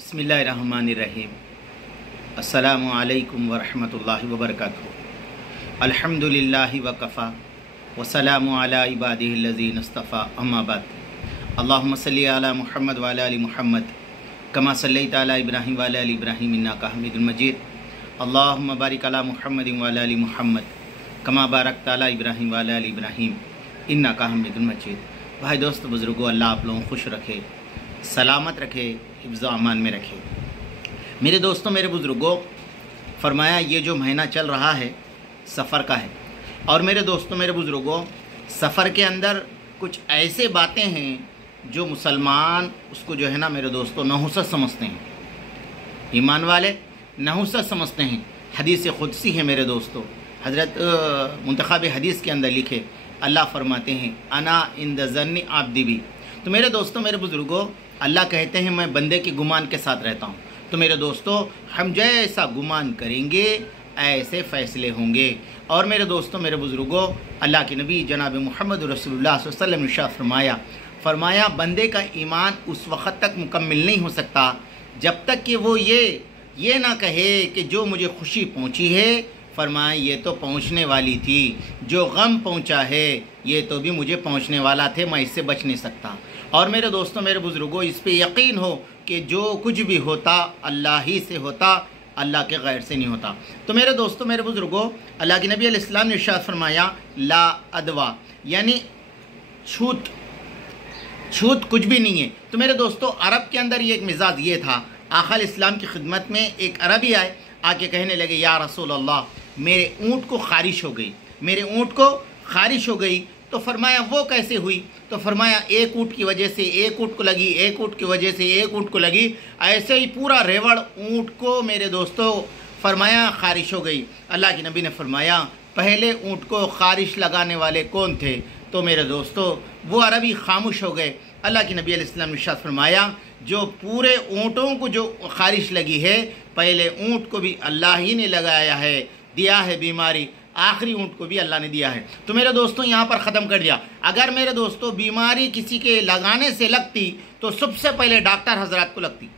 बिस्मिल्लाहिर्रहमानिर्रहीम। अस्सलामु अलैकुम वरहमतुल्लाहि वबरकातुहू। अल्हम्दुलिल्लाहि वकफ़ा वस्सलामु अला इबादिहिल्लज़ीना इस्तफ़ा, अम्मा बाद। अल्लाहुम्मा सल्लि अला मुहम्मद व अला आलि मुहम्मद कमा सल्लैता अला इब्राहीम व अला आलि इब्राहीम इन्नका हमीदुल मजीद। अल्लाहुम्मा बारिक अला मुहम्मदिन व अला आलि मुहम्मद कमा बारकता अला इब्राहीम व अला आलि इब्राहीम इन्नका हमीदुल मजीद। भाई दोस्त बुज़ुर्गों, अल्लाह आप लोगों को खुश रखे, सलामत रखे, हिफ्ज़ व अमान में रखे। मेरे दोस्तों, मेरे बुज़ुर्गों, फरमाया ये जो महीना चल रहा है सफ़र का है। और मेरे दोस्तों, मेरे बुज़ुर्गों, सफ़र के अंदर कुछ ऐसे बातें हैं जो मुसलमान उसको जो है ना मेरे दोस्तों नहुसत समझते हैं। ईमान वाले नहुसत समझते हैं। हदीस क़ुदसी है मेरे दोस्तों, हज़रत मुंतखब हदीस के अंदर लिखे, अल्लाह फरमाते हैं अना इंद ज़न्नि आब्दी भी। तो मेरे दोस्तों, मेरे बुज़ुर्गों, अल्लाह कहते हैं मैं बंदे के गुमान के साथ रहता हूँ। तो मेरे दोस्तों, हम जैसा गुमान करेंगे ऐसे फ़ैसले होंगे। और मेरे दोस्तों, मेरे बुज़ुर्गों, अल्लाह के नबी जनाब मुहम्मद रसूलुल्लाह सल्लल्लाहु अलैहि वसल्लम ने इरशाद फरमाया बंदे का ईमान उस वक़्त तक मुकम्मिल नहीं हो सकता जब तक कि वो ये ना कहे कि जो मुझे खुशी पहुँची है, फरमाया ये तो पहुँचने वाली थी, जो गम पहुँचा है ये तो भी मुझे पहुँचने वाला थे, मैं इससे बच नहीं सकता। और मेरे दोस्तों, मेरे बुज़ुर्गों, इस पे यकीन हो कि जो कुछ भी होता अल्लाह ही से होता, अल्लाह के गैर से नहीं होता। तो मेरे दोस्तों, मेरे बुज़ुर्गों, अल्लाह के नबी अलैहि सलाम ने इरशाद फरमाया ला अदवा, यानी छूत कुछ भी नहीं है। तो मेरे दोस्तों, अरब के अंदर ये एक मिजाज ये था। आखिर इस्लाम की खिदमत में एक अरबी आए, आके कहने लगे या रसूल अल्लाह, मेरे ऊँट को ख़ारिश हो गई, मेरे ऊँट को ख़ारिश हो गई। तो फरमाया वो कैसे हुई? तो फरमाया एक ऊँट की वजह से एक ऊँट को लगी, एक ऊँट की वजह से एक ऊँट को लगी, ऐसे ही पूरा रेवड़ ऊँट को मेरे दोस्तों फरमाया ख़ारिश हो गई। अल्लाह के नबी ने फरमाया पहले ऊँट को ख़ारिश लगाने वाले कौन थे? तो मेरे दोस्तों वो अरबी खामोश हो गए। अल्लाह के नबी अलैहि सलाम ने इरशाद फरमाया जो पूरे ऊँटों को जो ख़ारिश लगी है, पहले ऊँट को भी अल्लाह ही ने लगाया है, दिया है बीमारी, आखिरी ऊँट को भी अल्लाह ने दिया है। तो मेरे दोस्तों यहाँ पर ख़त्म कर दिया। अगर मेरे दोस्तों बीमारी किसी के लगाने से लगती तो सबसे पहले डॉक्टर हजरात को लगती।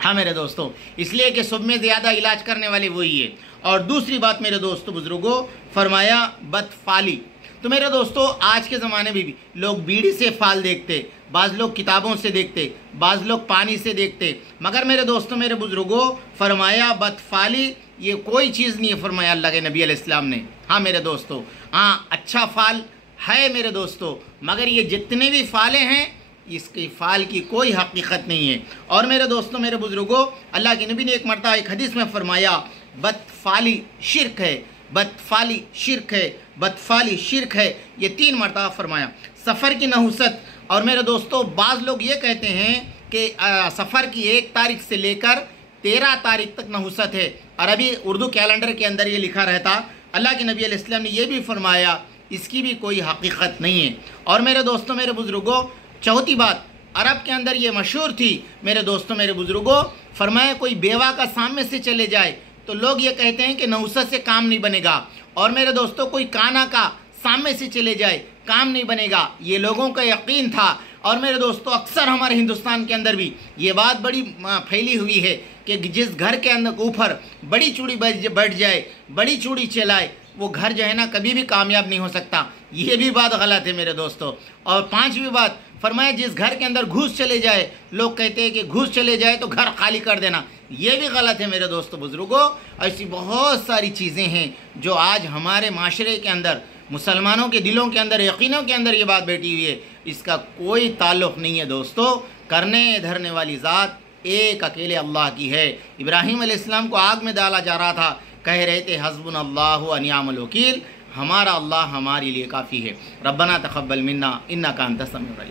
हाँ मेरे दोस्तों, इसलिए कि सब में ज़्यादा इलाज करने वाले वही है। और दूसरी बात मेरे दोस्तों बुज़ुर्गों, फरमाया बदफाली। तो मेरे दोस्तों आज के ज़माने में भी लोग बीड़ी से फाल देखते, बाज़ लोग किताबों से देखते, बाज़ लोग पानी से देखते, मगर मेरे दोस्तों, मेरे बुज़ुर्गों, फरमाया बदफाली ये कोई चीज़ नहीं है, फरमाया अल्लाह के नबी अलैहिस्सलाम ने। हाँ मेरे दोस्तों, हाँ अच्छा फ़ाल है मेरे दोस्तों, मगर ये जितने भी फ़ाले हैं इसके फ़ाल की कोई हकीकत नहीं है। और मेरे दोस्तों, मेरे बुज़ुर्गों, अल्लाह के नबी ने एक मरतबा एक हदीस में फरमाया बदफाली शिर्क है, बदफाली शिर्क है, बदफाली शिर्क है, ये 3 मरतबा फरमाया। सफ़र की नहुसत। और मेरे दोस्तों बाज़ लोग ये कहते हैं कि सफ़र की 1 तारीख से लेकर 13 तारीख तक नहुसत है। अरबी उर्दू कैलेंडर के अंदर ये लिखा रहता। अल्लाह के नबी अलैहि सलाम ने यह भी फरमाया इसकी भी कोई हकीकत नहीं है। और मेरे दोस्तों, मेरे बुज़ुर्गों, चौथी बात अरब के अंदर ये मशहूर थी मेरे दोस्तों, मेरे बुज़ुर्गों, फरमाया कोई बेवा का सामने से चले जाए तो लोग ये कहते हैं कि नहुसत से काम नहीं बनेगा। और मेरे दोस्तों कोई काना का सामने से चले जाए काम नहीं बनेगा, ये लोगों का यकीन था। और मेरे दोस्तों अक्सर हमारे हिंदुस्तान के अंदर भी ये बात बड़ी फैली हुई है कि जिस घर के अंदर ऊपर बड़ी चूड़ी बढ़ जाए, बड़ी चूड़ी चलाए, वो घर जो है ना कभी भी कामयाब नहीं हो सकता। ये भी बात गलत है मेरे दोस्तों। और 5वीं बात फरमाया जिस घर के अंदर घूस चले जाए, लोग कहते हैं कि घूस चले जाए तो घर खाली कर देना, ये भी गलत है मेरे दोस्तों बुज़ुर्गों। ऐसी बहुत सारी चीज़ें हैं जो आज हमारे माशरे के अंदर, मुसलमानों के दिलों के अंदर, यकीनों के अंदर ये बात बैठी हुई है, इसका कोई ताल्लुक़ नहीं है दोस्तों। करने धरने वाली ज़ात एक अकेले अल्लाह की है। इब्राहीम अलैहिस्सलाम को आग में डाला जा रहा था, कह रहे थे हस्बुनल्लाहु व निअमल वकील, हमारा अल्लाह हमारे लिए काफ़ी है। रब्बना तक़ब्बल मिन्ना इन्नका अंतस समीउल अलीम।